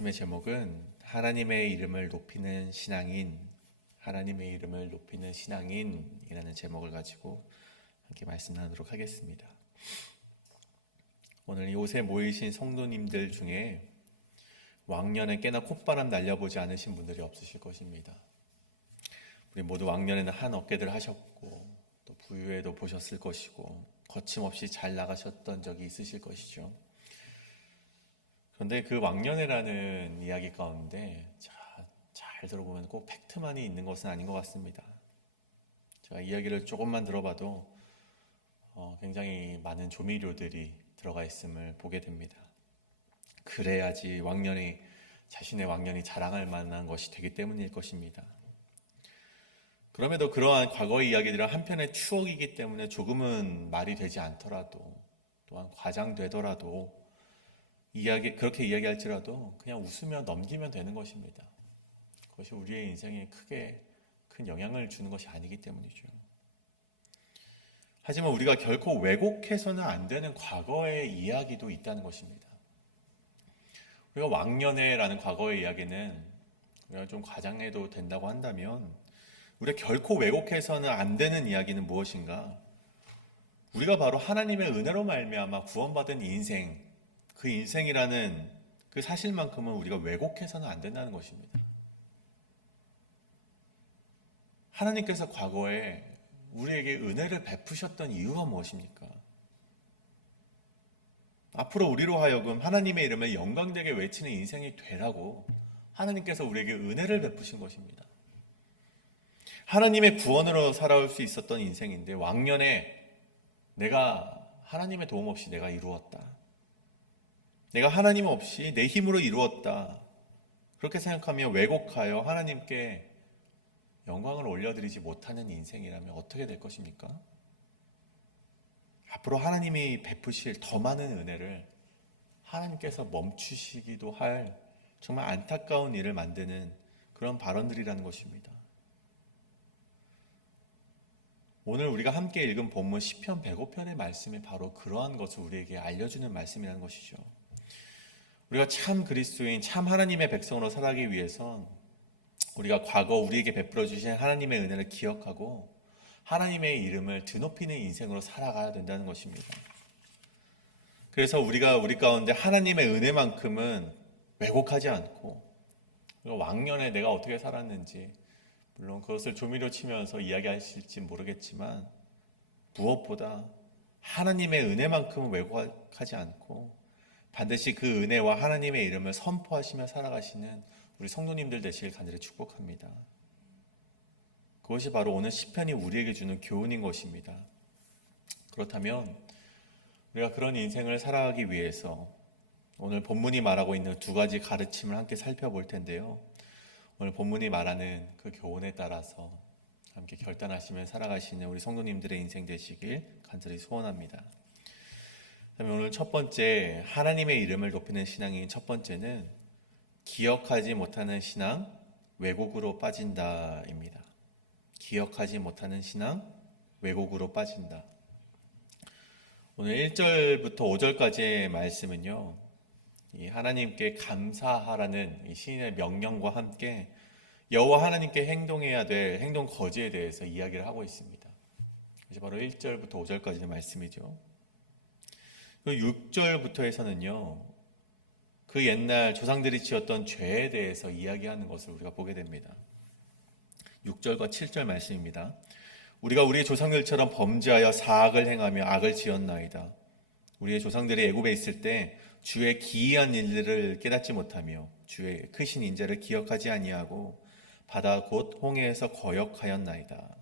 말씀의 제목은 하나님의 이름을 높이는 하나님의 이름을 높이는 신앙인이라는 제목을 가지고 함께 말씀 나누도록 하겠습니다. 오늘 이곳에 모이신 성도님들 중에 왕년에 꽤나 콧바람 날려보지 않으신 분들이 없으실 것입니다. 우리 모두 왕년에는 한 어깨들 하셨고 또 부유에도 보셨을 것이고 거침없이 잘 나가셨던 적이 있으실 것이죠. 그런데 그 왕년회라는 이야기 가운데 잘 들어보면 꼭 팩트만이 있는 것은 아닌 것 같습니다. 제가 이야기를 조금만 들어봐도 굉장히 많은 조미료들이 들어가 있음을 보게 됩니다. 그래야지 자신의 왕년이 자랑할 만한 것이 되기 때문일 것입니다. 그럼에도 그러한 과거의 이야기들은 한편의 추억이기 때문에 조금은 말이 되지 않더라도 또한 과장되더라도 그렇게 이야기할지라도 그냥 웃으며 넘기면 되는 것입니다. 그것이 우리의 인생에 크게 큰 영향을 주는 것이 아니기 때문이죠. 하지만 우리가 결코 왜곡해서는 안 되는 과거의 이야기도 있다는 것입니다. 우리가 왕년회라는 과거의 이야기는 우리가 좀 과장해도 된다고 한다면 우리가 결코 왜곡해서는 안 되는 이야기는 무엇인가? 우리가 바로 하나님의 은혜로 말미암아 구원받은 인생, 그 인생이라는 그 사실만큼은 우리가 왜곡해서는 안 된다는 것입니다. 하나님께서 과거에 우리에게 은혜를 베푸셨던 이유가 무엇입니까? 앞으로 우리로 하여금 하나님의 이름을 영광되게 외치는 인생이 되라고 하나님께서 우리에게 은혜를 베푸신 것입니다. 하나님의 구원으로 살아올 수 있었던 인생인데 왕년에 내가 하나님의 도움 없이 내가 이루었다. 내가 하나님 없이 내 힘으로 이루었다. 그렇게 생각하며 왜곡하여 하나님께 영광을 올려드리지 못하는 인생이라면 어떻게 될 것입니까? 앞으로 하나님이 베푸실 더 많은 은혜를 하나님께서 멈추시기도 할 정말 안타까운 일을 만드는 그런 발언들이라는 것입니다. 오늘 우리가 함께 읽은 본문 시편 105편의 말씀이 바로 그러한 것을 우리에게 알려주는 말씀이라는 것이죠. 우리가 참 그리스도인, 참 하나님의 백성으로 살아가기 위해선 우리가 과거 우리에게 베풀어 주신 하나님의 은혜를 기억하고 하나님의 이름을 드높이는 인생으로 살아가야 된다는 것입니다. 그래서 우리가 우리 가운데 하나님의 은혜만큼은 왜곡하지 않고 왕년에 내가 어떻게 살았는지 물론 그것을 조미료 치면서 이야기하실지 모르겠지만 무엇보다 하나님의 은혜만큼은 왜곡하지 않고 반드시 그 은혜와 하나님의 이름을 선포하시며 살아가시는 우리 성도님들 되시길 간절히 축복합니다. 그것이 바로 오늘 시편이 우리에게 주는 교훈인 것입니다. 그렇다면 우리가 그런 인생을 살아가기 위해서 오늘 본문이 말하고 있는 두 가지 가르침을 함께 살펴볼 텐데요. 오늘 본문이 말하는 그 교훈에 따라서 함께 결단하시며 살아가시는 우리 성도님들의 인생 되시길 간절히 소원합니다. 오늘 첫 번째, 하나님의 이름을 높이는 신앙인 첫 번째는 기억하지 못하는 신앙, 왜곡으로 빠진다입니다. 기억하지 못하는 신앙, 왜곡으로 빠진다. 오늘 1절부터 5절까지의 말씀은요, 이 하나님께 감사하라는 이 시인의 명령과 함께 여호와 하나님께 행동해야 될 행동 거지에 대해서 이야기를 하고 있습니다. 이제 바로 1절부터 5절까지의 말씀이죠. 6절부터 해서는요, 그 옛날 조상들이 지었던 죄에 대해서 이야기하는 것을 우리가 보게 됩니다. 6절과 7절 말씀입니다. 우리가 우리의 조상들처럼 범죄하여 사악을 행하며 악을 지었나이다. 우리의 조상들이 애굽에 있을 때 주의 기이한 일들을 깨닫지 못하며 주의 크신 인자를 기억하지 아니하고 바다 곧 홍해에서 거역하였나이다.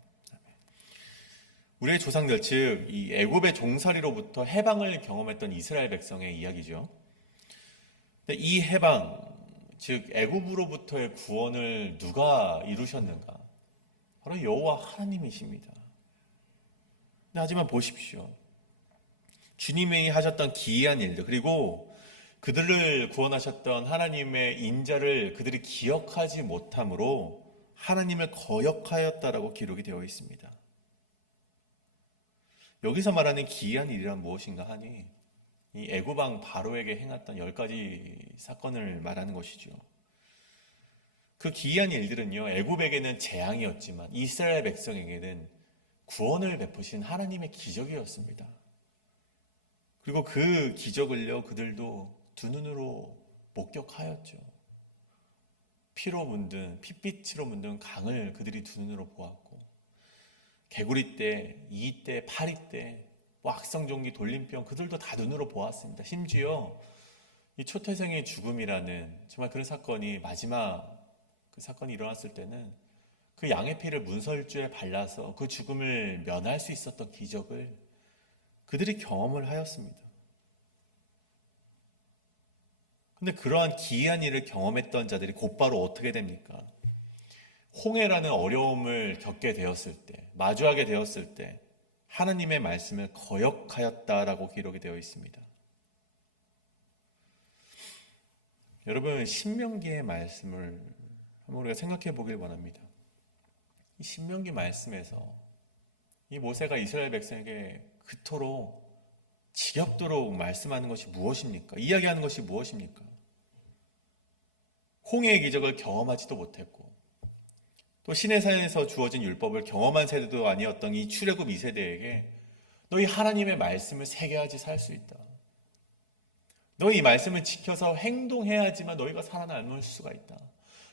우리의 조상들, 즉 이 애굽의 종살이로부터 해방을 경험했던 이스라엘 백성의 이야기죠. 근데 이 해방, 즉 애굽으로부터의 구원을 누가 이루셨는가? 바로 여호와 하나님이십니다. 하지만 보십시오. 주님이 하셨던 기이한 일들, 그리고 그들을 구원하셨던 하나님의 인자를 그들이 기억하지 못함으로 하나님을 거역하였다라고 기록이 되어 있습니다. 여기서 말하는 기이한 일이란 무엇인가 하니 이 애굽 왕 바로에게 행했던 10가지 사건을 말하는 것이죠. 그 기이한 일들은요, 애굽에게는 재앙이었지만 이스라엘 백성에게는 구원을 베푸신 하나님의 기적이었습니다. 그리고 그 기적을요, 그들도 두 눈으로 목격하였죠. 피로 문든, 핏빛으로 문든 강을 그들이 두 눈으로 보았고, 개구리 떼, 이의 떼, 파리 떼, 악성종기, 돌림병, 그들도 다 눈으로 보았습니다. 심지어 이 초태생의 죽음이라는 정말 그런 사건이 마지막 그 사건이 일어났을 때는 그 양의 피를 문설주에 발라서 그 죽음을 면할 수 있었던 기적을 그들이 경험을 하였습니다. 근데 그러한 기이한 일을 경험했던 자들이 곧바로 어떻게 됩니까? 홍해라는 어려움을 겪게 되었을 때, 마주하게 되었을 때 하나님의 말씀을 거역하였다라고 기록이 되어 있습니다. 여러분, 신명기의 말씀을 한번 우리가 생각해 보길 원합니다. 이 신명기 말씀에서 이 모세가 이스라엘 백성에게 그토록 지겹도록 말씀하는 것이 무엇입니까? 이야기하는 것이 무엇입니까? 홍해의 기적을 경험하지도 못했고 또 시내산에서 주어진 율법을 경험한 세대도 아니었던 이 출애굽 2세대에게 너희 하나님의 말씀을 새겨야지 살 수 있다. 너희 이 말씀을 지켜서 행동해야지만 너희가 살아남을 수가 있다.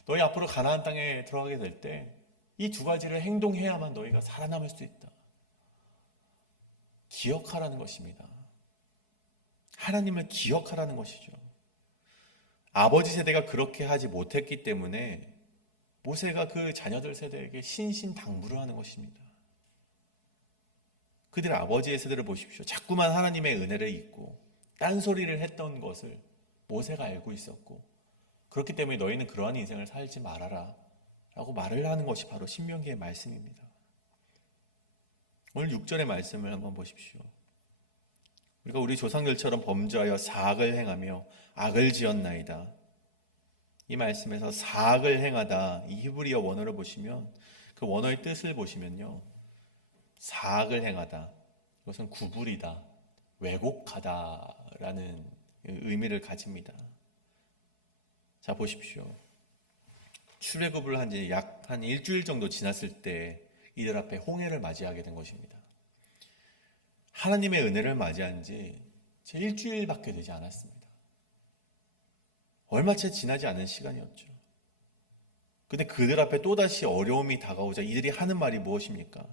너희 앞으로 가나안 땅에 들어가게 될 때 이 두 가지를 행동해야만 너희가 살아남을 수 있다. 기억하라는 것입니다. 하나님을 기억하라는 것이죠. 아버지 세대가 그렇게 하지 못했기 때문에 모세가 그 자녀들 세대에게 신신당부를 하는 것입니다. 그들 아버지의 세대를 보십시오. 자꾸만 하나님의 은혜를 잊고 딴소리를 했던 것을 모세가 알고 있었고 그렇기 때문에 너희는 그러한 인생을 살지 말아라 라고 말을 하는 것이 바로 신명기의 말씀입니다. 오늘 6절의 말씀을 한번 보십시오. 우리가 우리 조상들처럼 범죄하여 사악을 행하며 악을 지었나이다. 이 말씀에서 사악을 행하다, 이 히브리어 원어를 보시면 그 원어의 뜻을 보시면요, 사악을 행하다, 이것은 구부리다, 왜곡하다라는 의미를 가집니다. 자, 보십시오. 출애굽을 한 지 약 한 일주일 정도 지났을 때 이들 앞에 홍해를 맞이하게 된 것입니다. 하나님의 은혜를 맞이한 지 채 일주일밖에 되지 않았습니다. 얼마 채 지나지 않은 시간이었죠. 근데 그들 앞에 또다시 어려움이 다가오자 이들이 하는 말이 무엇입니까?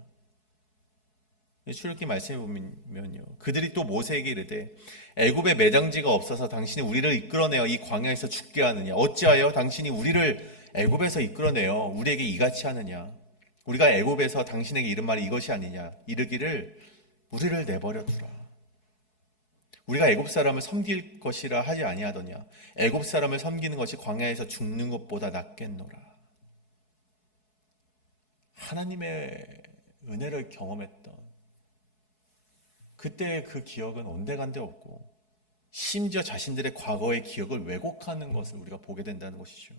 출애굽기 말씀해 보면요, 그들이 또 모세에게 이르되 애굽에 매장지가 없어서 당신이 우리를 이끌어내어 이 광야에서 죽게 하느냐? 어찌하여 당신이 우리를 애굽에서 이끌어내어 우리에게 이같이 하느냐? 우리가 애굽에서 당신에게 이른 말이 이것이 아니냐? 이르기를 우리를 내버려 두라. 우리가 애굽 사람을 섬길 것이라 하지 아니하더냐? 애굽 사람을 섬기는 것이 광야에서 죽는 것보다 낫겠노라. 하나님의 은혜를 경험했던 그때의 그 기억은 온데간데 없고 심지어 자신들의 과거의 기억을 왜곡하는 것을 우리가 보게 된다는 것이죠.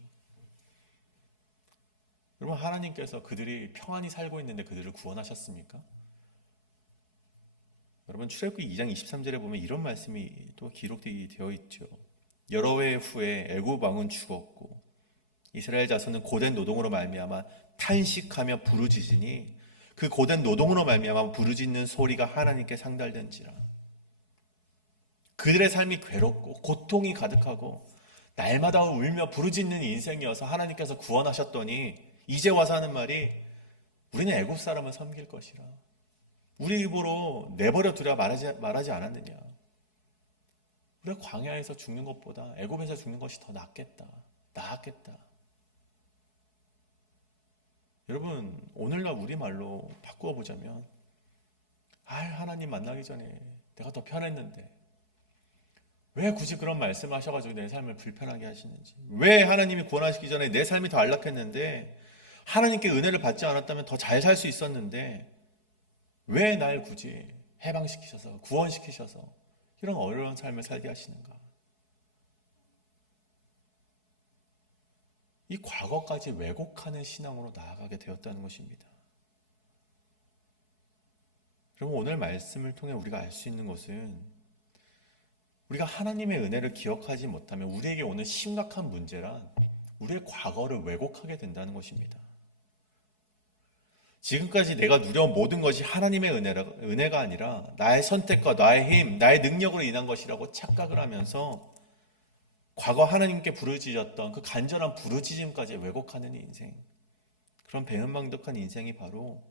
여러분, 하나님께서 그들이 평안히 살고 있는데 그들을 구원하셨습니까? 여러분, 출애굽기 2장 23절에 보면 이런 말씀이 또 기록되어 있죠. 여러 해 후에 애굽 왕은 죽었고 이스라엘 자손은 고된 노동으로 말미암아 탄식하며 부르짖으니 그 고된 노동으로 말미암아 부르짖는 소리가 하나님께 상달된지라. 그들의 삶이 괴롭고 고통이 가득하고 날마다 울며 부르짖는 인생이어서 하나님께서 구원하셨더니 이제 와서 하는 말이 우리는 애굽 사람을 섬길 것이라. 우리 입으로 내버려 두라 말하지 않았느냐. 우리가 광야에서 죽는 것보다 애굽에서 죽는 것이 더 낫겠다. 여러분, 오늘날 우리말로 바꾸어 보자면 하나님 만나기 전에 내가 더 편했는데 왜 굳이 그런 말씀을 하셔가지고 내 삶을 불편하게 하시는지, 왜 하나님이 구원하시기 전에 내 삶이 더 안락했는데 하나님께 은혜를 받지 않았다면 더 잘 살 수 있었는데 왜 날 굳이 해방시키셔서 구원시키셔서 이런 어려운 삶을 살게 하시는가. 이 과거까지 왜곡하는 신앙으로 나아가게 되었다는 것입니다. 그럼 오늘 말씀을 통해 우리가 알 수 있는 것은 우리가 하나님의 은혜를 기억하지 못하면 우리에게 오는 심각한 문제란 우리의 과거를 왜곡하게 된다는 것입니다. 지금까지 내가 누려온 모든 것이 하나님의 은혜가 아니라 나의 선택과 나의 힘, 나의 능력으로 인한 것이라고 착각을 하면서 과거 하나님께 부르짖었던 그 간절한 부르짖음까지 왜곡하는 인생, 그런 배은망덕한 인생이 바로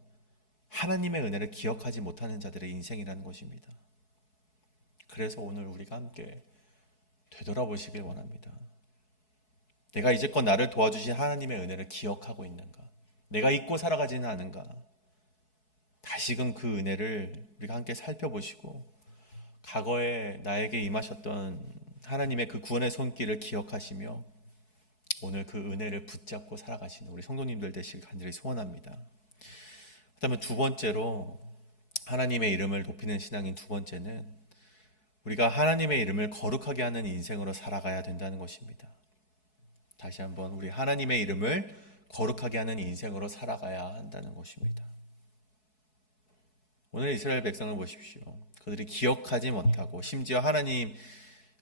하나님의 은혜를 기억하지 못하는 자들의 인생이라는 것입니다. 그래서 오늘 우리가 함께 되돌아보시길 원합니다. 내가 이제껏 나를 도와주신 하나님의 은혜를 기억하고 있는가? 내가 잊고 살아가지는 않은가? 다시금 그 은혜를 우리가 함께 살펴보시고 과거에 나에게 임하셨던 하나님의 그 구원의 손길을 기억하시며 오늘 그 은혜를 붙잡고 살아가시는 우리 성도님들 되시길 간절히 소원합니다. 그다음에 두 번째로 하나님의 이름을 높이는 신앙인 두 번째는 우리가 하나님의 이름을 거룩하게 하는 인생으로 살아가야 된다는 것입니다. 다시 한번 우리 하나님의 이름을 거룩하게 하는 인생으로 살아가야 한다는 것입니다. 오늘 이스라엘 백성을 보십시오. 그들이 기억하지 못하고 심지어 하나님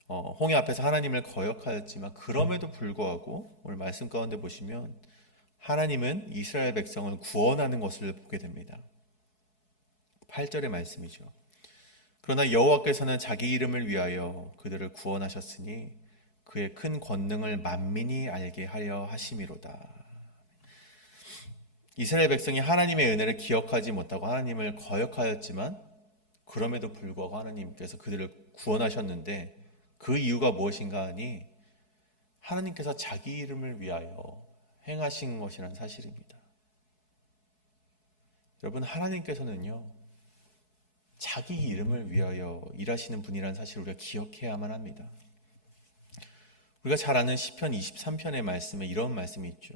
홍해 앞에서 하나님을 거역하였지만 그럼에도 불구하고 오늘 말씀 가운데 보시면 하나님은 이스라엘 백성을 구원하는 것을 보게 됩니다. 8절의 말씀이죠. 그러나 여호와께서는 자기 이름을 위하여 그들을 구원하셨으니 그의 큰 권능을 만민이 알게 하려 하심이로다. 이스라엘 백성이 하나님의 은혜를 기억하지 못하고 하나님을 거역하였지만 그럼에도 불구하고 하나님께서 그들을 구원하셨는데 그 이유가 무엇인가 하니 하나님께서 자기 이름을 위하여 행하신 것이라는 사실입니다. 여러분, 하나님께서는요 자기 이름을 위하여 일하시는 분이라는 사실을 우리가 기억해야만 합니다. 우리가 잘 아는 시편 23편의 말씀에 이런 말씀이 있죠.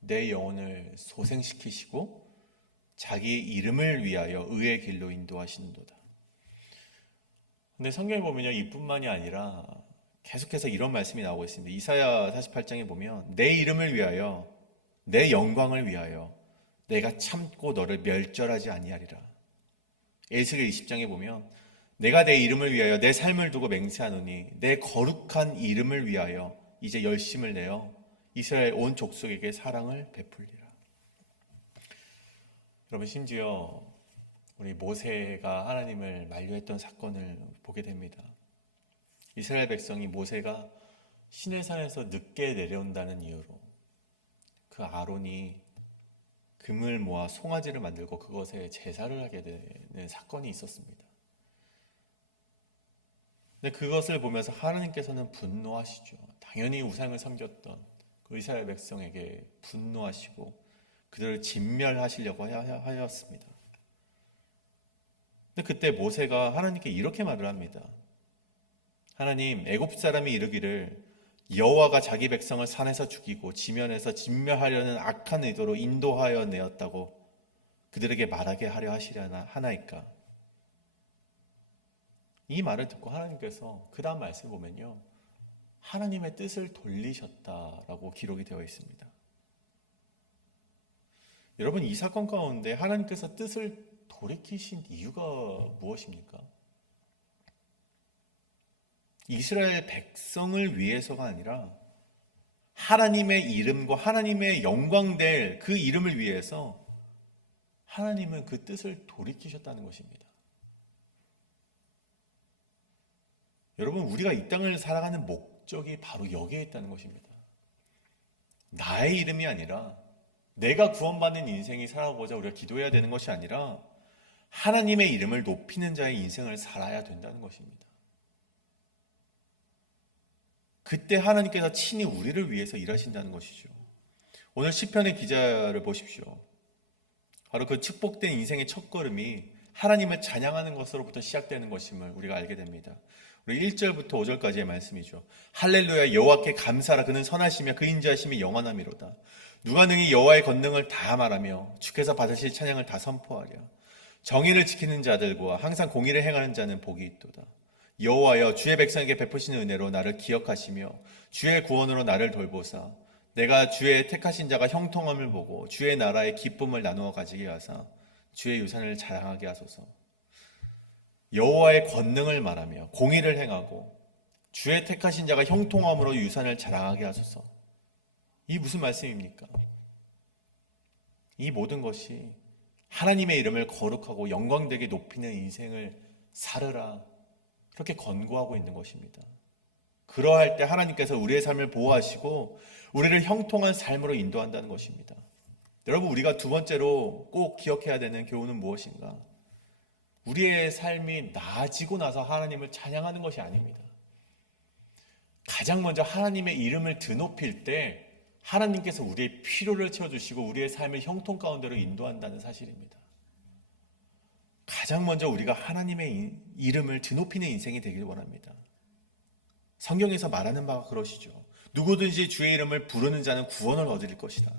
내 영혼을 소생시키시고 자기 이름을 위하여 의의 길로 인도하시는도다. 근데 성경에 보면요 이뿐만이 아니라 계속해서 이런 말씀이 나오고 있습니다. 이사야 48장에 보면 내 이름을 위하여 내 영광을 위하여 내가 참고 너를 멸절하지 아니하리라. 에스겔 20장에 보면 내가 내 이름을 위하여 내 삶을 두고 맹세하노니 내 거룩한 이름을 위하여 이제 열심을 내어 이스라엘 온 족속에게 사랑을 베풀리라. 여러분, 심지어 우리 모세가 하나님을 만류했던 사건을 보게 됩니다. 이스라엘 백성이 모세가 시내산에서 늦게 내려온다는 이유로 그 아론이 금을 모아 송아지를 만들고 그것에 제사를 하게 되는 사건이 있었습니다. 근데 그것을 보면서 하나님께서는 분노하시죠. 당연히 우상을 섬겼던 그 이스라엘 백성에게 분노하시고 그들을 진멸하시려고 하였습니다. 근데 그때 모세가 하나님께 이렇게 말을 합니다. 하나님, 애굽 사람이 이르기를 여호와가 자기 백성을 산에서 죽이고 지면에서 진멸하려는 악한 의도로 인도하여 내었다고 그들에게 말하게 하려 하나이까? 이 말을 듣고 하나님께서 그 다음 말씀 보면요 하나님의 뜻을 돌리셨다라고 기록이 되어 있습니다. 여러분, 이 사건 가운데 하나님께서 뜻을 돌이키신 이유가 무엇입니까? 이스라엘 백성을 위해서가 아니라 하나님의 이름과 하나님의 영광될 그 이름을 위해서 하나님은 그 뜻을 돌이키셨다는 것입니다. 여러분, 우리가 이 땅을 살아가는 목적이 바로 여기에 있다는 것입니다. 나의 이름이 아니라 내가 구원받는 인생이 살아가고자 우리가 기도해야 되는 것이 아니라 하나님의 이름을 높이는 자의 인생을 살아야 된다는 것입니다. 그때 하나님께서 친히 우리를 위해서 일하신다는 것이죠. 오늘 시편의 기자를 보십시오. 바로 그 축복된 인생의 첫걸음이 하나님을 찬양하는 것으로부터 시작되는 것임을 우리가 알게 됩니다. 우리 1절부터 5절까지의 말씀이죠. 할렐루야, 여호와께 감사하라. 그는 선하시며 그 인자하심이 영원함이로다. 누가 능히 여호와의 권능을 다 말하며 주께서 받으실 찬양을 다 선포하랴. 정의를 지키는 자들과 항상 공의를 행하는 자는 복이 있도다. 여호와여, 주의 백성에게 베푸시는 은혜로 나를 기억하시며 주의 구원으로 나를 돌보사 내가 주의 택하신 자가 형통함을 보고 주의 나라의 기쁨을 나누어 가지게 하사 주의 유산을 자랑하게 하소서. 여호와의 권능을 말하며 공의를 행하고 주의 택하신 자가 형통함으로 유산을 자랑하게 하소서. 이 무슨 말씀입니까? 이 모든 것이 하나님의 이름을 거룩하고 영광되게 높이는 인생을 살으라, 그렇게 권고하고 있는 것입니다. 그러할 때 하나님께서 우리의 삶을 보호하시고 우리를 형통한 삶으로 인도한다는 것입니다. 여러분, 우리가 두 번째로 꼭 기억해야 되는 교훈은 무엇인가? 우리의 삶이 나아지고 나서 하나님을 찬양하는 것이 아닙니다. 가장 먼저 하나님의 이름을 드높일 때 하나님께서 우리의 필요를 채워주시고 우리의 삶을 형통 가운데로 인도한다는 사실입니다. 가장 먼저 우리가 하나님의 이름을 드높이는 인생이 되길 원합니다. 성경에서 말하는 바가 그러시죠. 누구든지 주의 이름을 부르는 자는 구원을 얻을 것이다.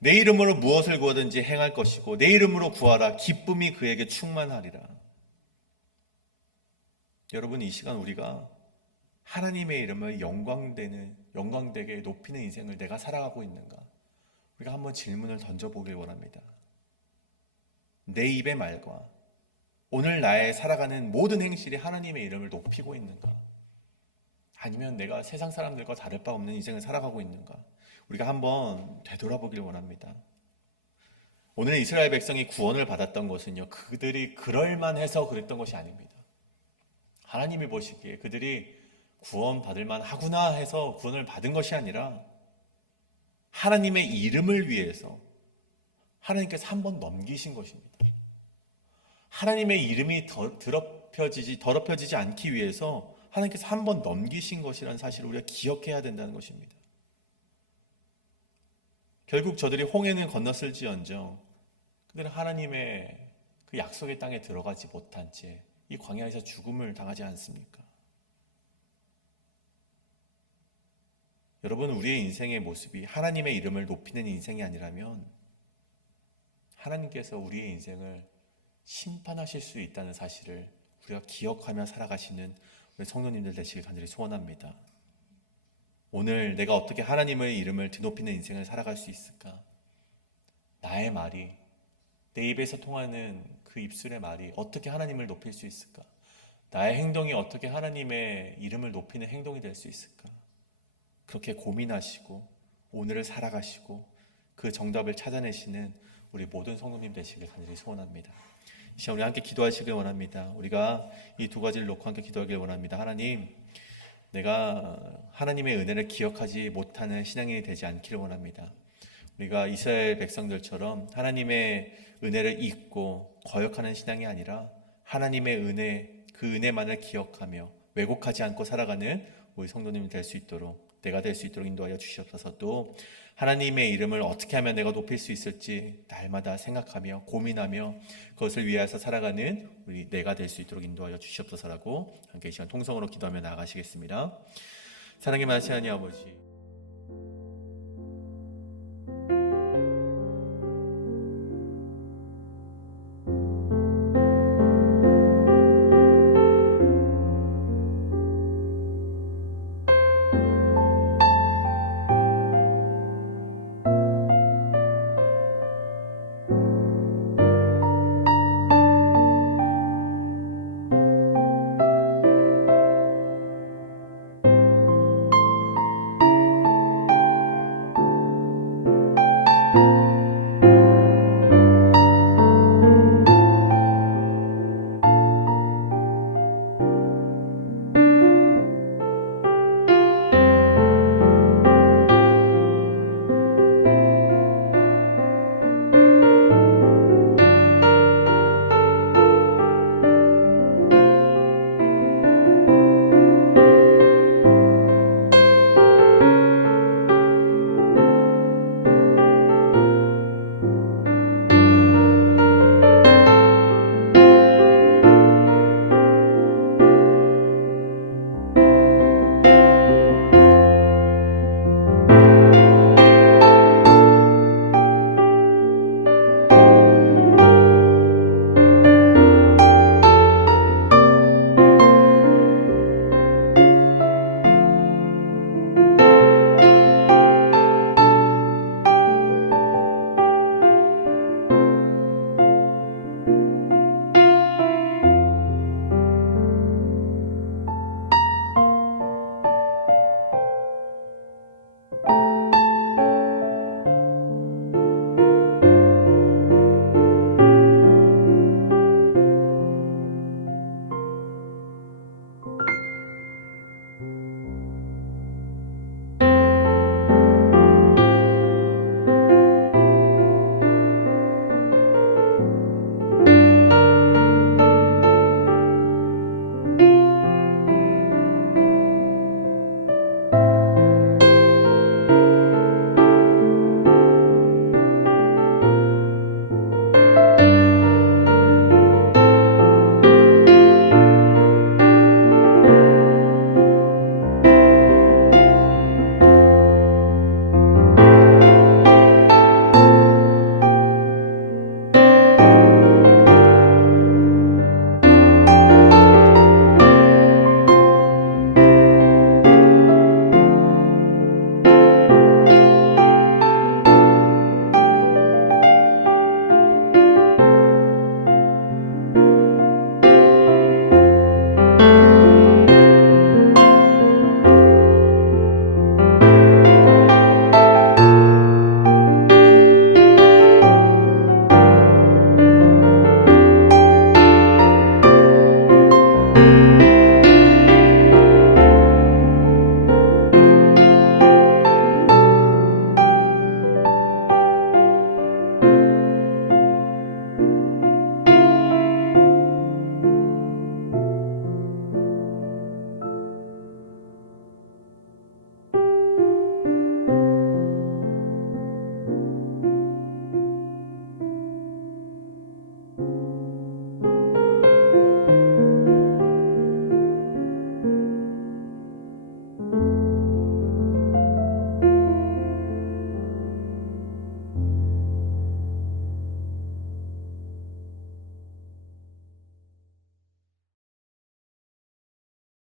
내 이름으로 무엇을 구하든지 행할 것이고 내 이름으로 구하라. 기쁨이 그에게 충만하리라. 여러분, 이 시간 우리가 하나님의 이름을 영광되게 높이는 인생을 내가 살아가고 있는가? 우리가 한번 질문을 던져보길 원합니다. 내 입의 말과 오늘 나의 살아가는 모든 행실이 하나님의 이름을 높이고 있는가? 아니면 내가 세상 사람들과 다를 바 없는 인생을 살아가고 있는가? 우리가 한번 되돌아보길 원합니다. 오늘 이스라엘 백성이 구원을 받았던 것은요, 그들이 그럴만해서 그랬던 것이 아닙니다. 하나님이 보시기에 그들이 구원받을 만하구나 해서 구원을 받은 것이 아니라 하나님의 이름을 위해서 하나님께서 한 번 넘기신 것입니다. 하나님의 이름이 더럽혀지지 않기 위해서 하나님께서 한 번 넘기신 것이라는 사실을 우리가 기억해야 된다는 것입니다. 결국 저들이 홍해는 건넜을지언정 그들은 하나님의 그 약속의 땅에 들어가지 못한 채 이 광야에서 죽음을 당하지 않습니까? 여러분, 우리의 인생의 모습이 하나님의 이름을 높이는 인생이 아니라면 하나님께서 우리의 인생을 심판하실 수 있다는 사실을 우리가 기억하며 살아가시는 우리 성도님들 되시길 간절히 소원합니다. 오늘 내가 어떻게 하나님의 이름을 드높이는 인생을 살아갈 수 있을까? 나의 말이, 내 입에서 통하는 그 입술의 말이 어떻게 하나님을 높일 수 있을까? 나의 행동이 어떻게 하나님의 이름을 높이는 행동이 될 수 있을까? 그렇게 고민하시고 오늘을 살아가시고 그 정답을 찾아내시는 우리 모든 성도님 되시길 간절히 소원합니다. 이 시간 우리 함께 기도하시길 원합니다. 우리가 이 두 가지를 놓고 함께 기도하길 원합니다. 하나님, 내가 하나님의 은혜를 기억하지 못하는 신앙인이 되지 않기를 원합니다. 우리가 이스라엘 백성들처럼 하나님의 은혜를 잊고 거역하는 신앙이 아니라 하나님의 은혜, 그 은혜만을 기억하며 왜곡하지 않고 살아가는 우리 성도님이 될 수 있도록, 내가 될 수 있도록 인도하여 주시옵소서. 또 하나님의 이름을 어떻게 하면 내가 높일 수 있을지 날마다 생각하며 고민하며 그것을 위해서 살아가는 우리 내가 될 수 있도록 인도하여 주시옵소서라고 함께 이 시간 통성으로 기도하며 나아가시겠습니다. 사랑의 많으신 하나님 아버지,